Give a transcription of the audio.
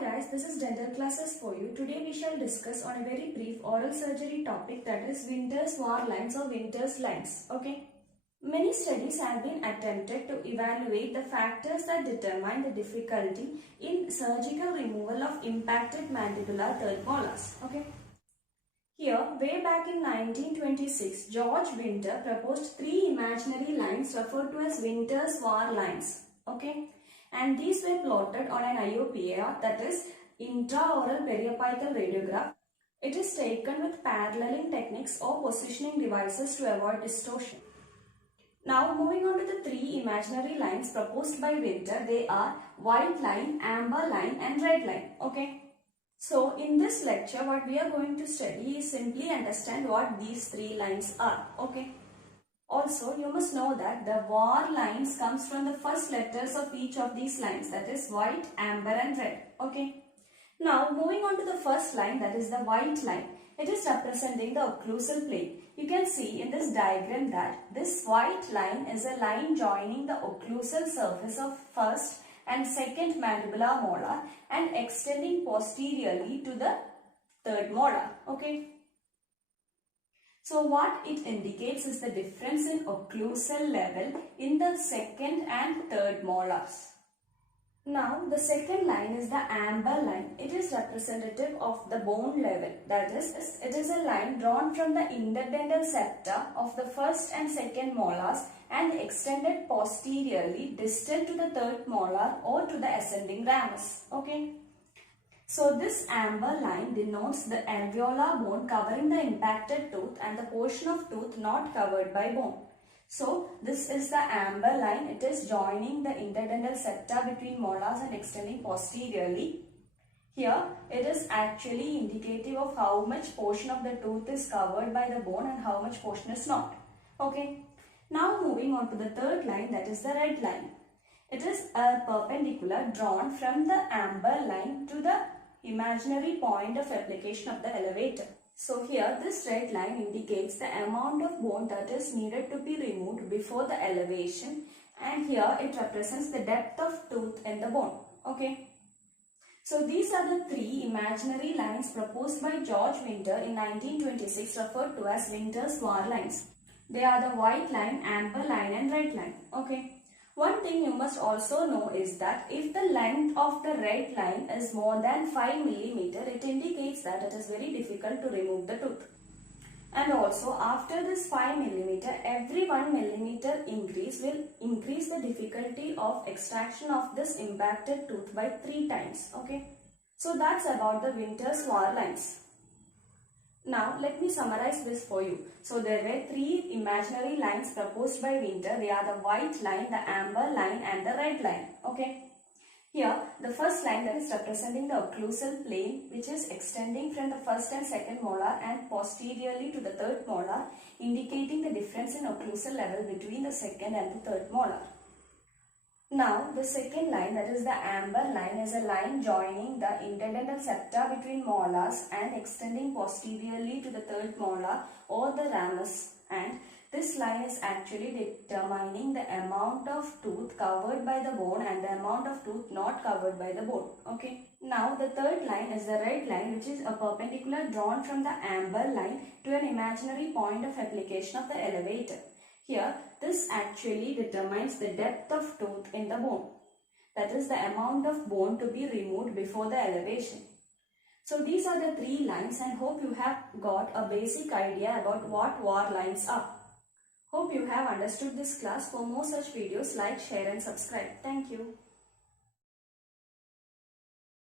guys, this is dental classes for you. Today we shall discuss on a very brief oral surgery topic, that is Winter's war lines or Winter's lines. Okay. Many studies have been attempted to evaluate the factors that determine the difficulty in surgical removal of impacted mandibular third molars. Okay. Here, way back in 1926, George Winter proposed three imaginary lines referred to as Winter's war lines. Okay. And these were plotted on an IOPAR, that is intraoral periapical radiograph. It is taken with paralleling techniques or positioning devices to avoid distortion. Now moving on to the three imaginary lines proposed by Winter, they are white line, amber line and red line. Okay. So in this lecture what we are going to study is simply understand what these three lines are. Okay. Also, you must know that the war lines comes from the first letters of each of these lines, that is white, amber and red. Okay. Now, moving on to the first line, that is the white line. It is representing the occlusal plane. You can see in this diagram that this white line is a line joining the occlusal surface of first and second mandibular molar and extending posteriorly to the third molar. Okay. So what it indicates is the difference in occlusal level in the second and third molars. Now the second line is the amber line. It is representative of the bone level. That is, it is a line drawn from the interdental septa of the first and second molars and extended posteriorly distal to the third molar or to the ascending ramus. Okay. So this amber line denotes the alveolar bone covering the impacted tooth and the portion of tooth not covered by bone. So this is the amber line. It is joining the interdental septa between molars and extending posteriorly. Here it is actually indicative of how much portion of the tooth is covered by the bone and how much portion is not. Okay. Now moving on to the third line, that is the red line. It is a perpendicular drawn from the amber line to the imaginary point of application of the elevator. So here this red line indicates the amount of bone that is needed to be removed before the elevation, and here it represents the depth of tooth in the bone. Okay. So these are the three imaginary lines proposed by George Winter in 1926, referred to as Winter's war lines. They are the white line, amber line and red line. Okay. One thing you must also know is that if the length of the red line is more than 5 mm, it indicates that it is very difficult to remove the tooth. And also after this 5 mm, every 1 mm increase will increase the difficulty of extraction of this impacted tooth by 3 times. Okay. So that's about the Winter's war lines. Now let me summarize this for you. So there were three imaginary lines proposed by Winter. They are the white line, the amber line and the red line. Okay. Here the first line, that is representing the occlusal plane, which is extending from the first and second molar and posteriorly to the third molar, indicating the difference in occlusal level between the second and the third molar. Now the second line, that is the amber line, is a line joining the interdental septa between molars and extending posteriorly to the third molar or the ramus, and this line is actually determining the amount of tooth covered by the bone and the amount of tooth not covered by the bone. Okay. Now the third line is the red line, which is a perpendicular drawn from the amber line to an imaginary point of application of the elevator. Here, this actually determines the depth of tooth in the bone. That is the amount of bone to be removed before the elevation. So these are the three lines, and hope you have got a basic idea about what war lines are. Hope you have understood this class. For more such videos, like, share and subscribe. Thank you.